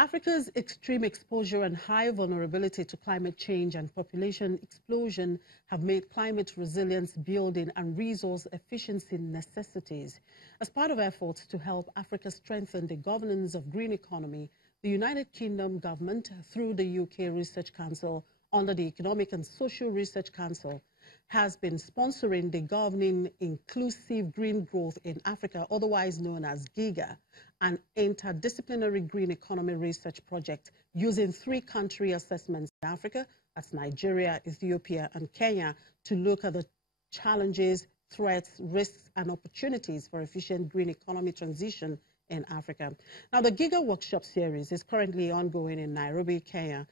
Africa's extreme exposure and high vulnerability to climate change and population explosion have made climate resilience building and resource efficiency necessities. As part of efforts to help Africa strengthen the governance of green economy, the United Kingdom government, through the UK Research Council under the Economic and Social Research Council, has been sponsoring the Governing Inclusive Green Growth in Africa, otherwise known as GIGA, an interdisciplinary green economy research project using 3 country assessments in Africa, that's Nigeria, Ethiopia, and Kenya, to look at the challenges, threats, risks, and opportunities for efficient green economy transition in Africa. Now, the GIGA Workshop Series is currently ongoing in Nairobi, Kenya,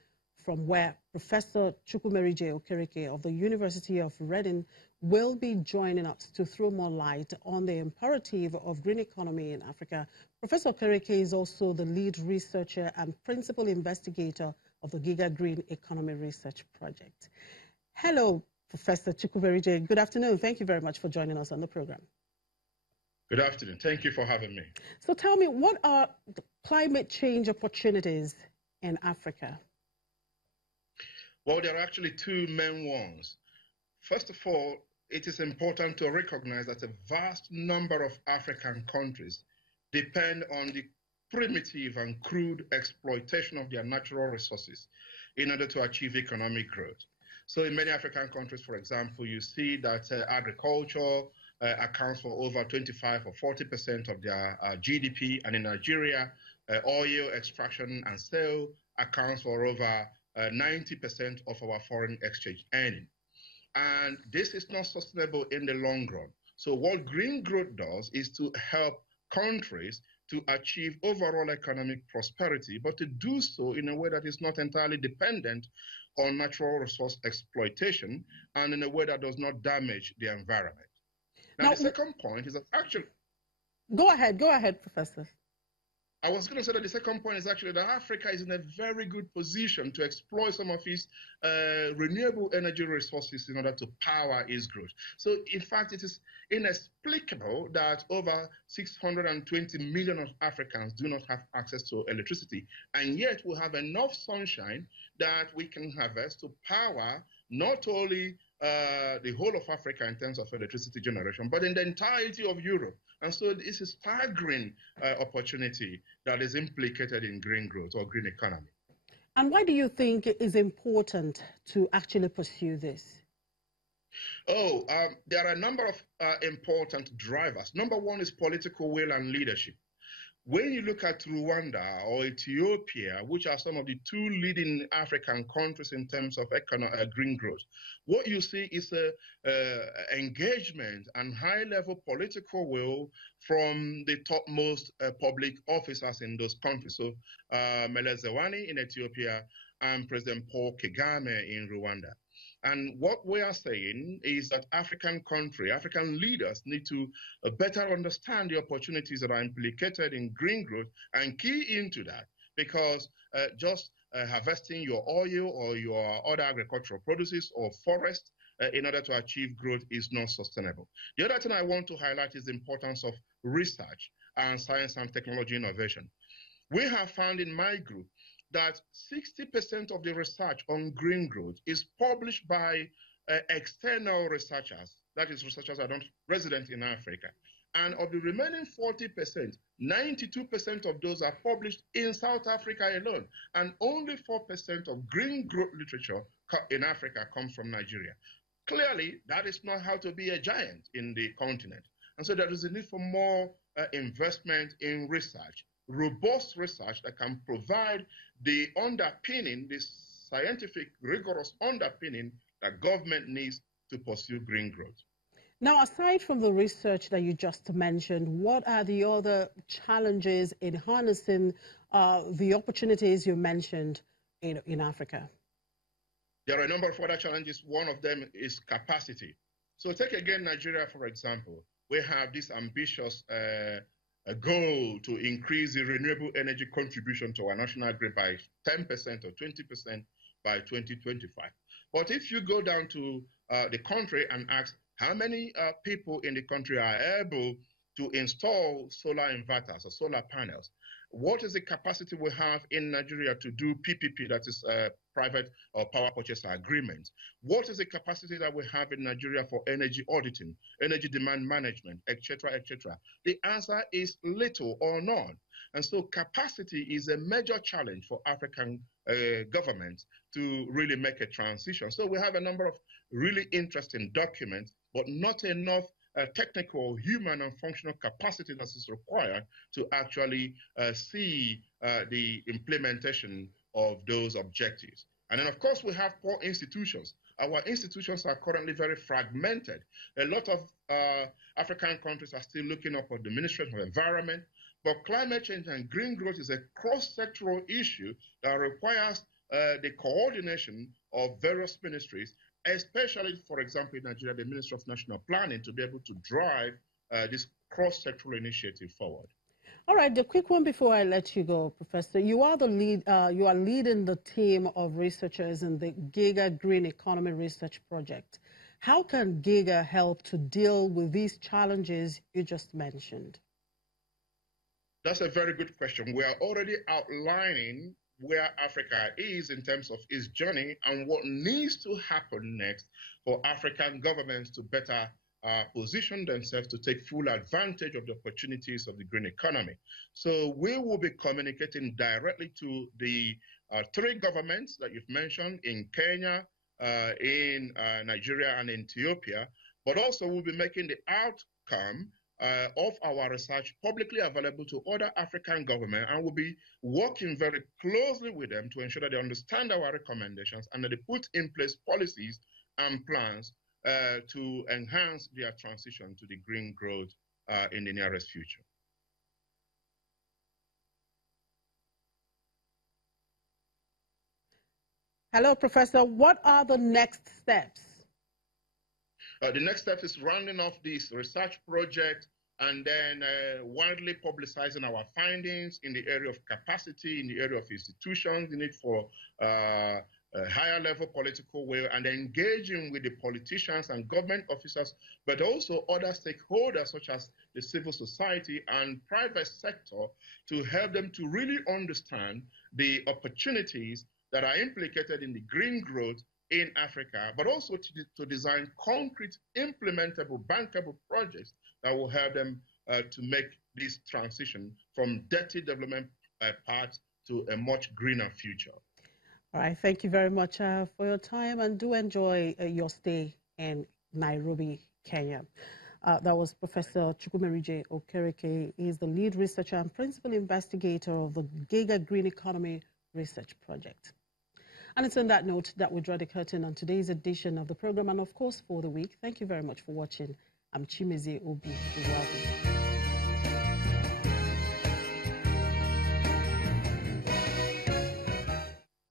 from where Professor Chukwumerije Okereke of the University of Reading will be joining us to throw more light on the imperative of green economy in Africa. Professor Okereke is also the lead researcher and principal investigator of the GIGA Green Economy Research Project. Hello, Professor Chukwumerije. Good afternoon. Thank you very much for joining us on the program. Good afternoon. Thank you for having me. So tell me, what are the climate change opportunities in Africa? Well, there are actually 2 main ones. First of all, it is important to recognize that a vast number of African countries depend on the primitive and crude exploitation of their natural resources in order to achieve economic growth. So in many African countries, for example, you see that agriculture accounts for over 25 or 40% of their GDP, and in Nigeria, oil extraction and sale accounts for over 90% of our foreign exchange earning. And this is not sustainable in the long run. So what green growth does is to help countries to achieve overall economic prosperity, but to do so in a way that is not entirely dependent on natural resource exploitation and in a way that does not damage the environment. Now, the second point is that actually... Go ahead, Professor. I was going to say that the second point is actually that Africa is in a very good position to exploit some of its renewable energy resources in order to power its growth. So, in fact, it is inexplicable that over 620 million of Africans do not have access to electricity, and yet we have enough sunshine that we can harvest to power not only the whole of Africa in terms of electricity generation, but in the entirety of Europe. And so it's a staggering opportunity that is implicated in green growth or green economy. And why do you think it is important to actually pursue this? There are a number of important drivers. Number one is political will and leadership. When you look at Rwanda or Ethiopia, which are some of the 2 leading African countries in terms of green growth, what you see is engagement and high-level political will from the topmost public officers in those countries. So Meles Zenawi in Ethiopia and President Paul Kagame in Rwanda. And what we are saying is that African leaders need to better understand the opportunities that are implicated in green growth and key into that, because just harvesting your oil or your other agricultural produces or forest in order to achieve growth is not sustainable. The other thing I want to highlight is the importance of research and science and technology innovation. We have found in my group that 60% of the research on green growth is published by external researchers, that is, researchers that are not resident in Africa. And of the remaining 40%, 92% of those are published in South Africa alone. And only 4% of green growth literature in Africa comes from Nigeria. Clearly, that is not how to be a giant in the continent. And so there is a need for more investment in research, robust research that can provide the underpinning, the scientific, rigorous underpinning that government needs to pursue green growth. Now, aside from the research that you just mentioned, what are the other challenges in harnessing the opportunities you mentioned in Africa? There are a number of other challenges. One of them is capacity. So take again Nigeria, for example. We have this ambitious goal to increase the renewable energy contribution to our national grid by 10% or 20% by 2025. But if you go down to the country and ask how many people in the country are able to install solar inverters or solar panels? What is the capacity we have in Nigeria to do PPP, that is private or power purchase agreements? What is the capacity that we have in Nigeria for energy auditing, energy demand management, etc., etc.? The answer is little or none. And so capacity is a major challenge for African governments to really make a transition. So we have a number of really interesting documents, but not enough technical, human, and functional capacity that is required to actually see the implementation of those objectives. And then, of course, we have poor institutions. Our institutions are currently very fragmented. A lot of African countries are still looking up at the Ministry of Environment, but climate change and green growth is a cross-sectoral issue that requires the coordination of various ministries, especially, for example, in Nigeria, the Ministry of National Planning, to be able to drive this cross-sectoral initiative forward. All right, the quick one before I let you go, Professor. You are the lead. You are leading the team of researchers in the GIGA Green Economy Research Project. How can GIGA help to deal with these challenges you just mentioned? That's a very good question. We are already outlining where Africa is in terms of its journey and what needs to happen next for African governments to better position themselves to take full advantage of the opportunities of the green economy. So we will be communicating directly to the three governments that you've mentioned in Kenya, in Nigeria, and in Ethiopia, but also we'll be making the outcome of our research publicly available to other African governments, and we'll be working very closely with them to ensure that they understand our recommendations and that they put in place policies and plans to enhance their transition to the green growth in the nearest future. Hello, Professor. What are the next steps? The next step is rounding off this research project and then widely publicizing our findings in the area of capacity, in the area of institutions, the need for a higher level political will, and engaging with the politicians and government officers, but also other stakeholders such as the civil society and private sector to help them to really understand the opportunities that are implicated in the green growth in Africa, but also to design concrete, implementable, bankable projects that will help them to make this transition from dirty development paths to a much greener future. All right, thank you very much for your time, and do enjoy your stay in Nairobi, Kenya. That was Professor Chukwumerije Okereke. He is the lead researcher and principal investigator of the GIGA Green Economy Research Project. And it's on that note that we draw the curtain on today's edition of the program and, of course, for the week. Thank you very much for watching. I'm Chimezie Obi.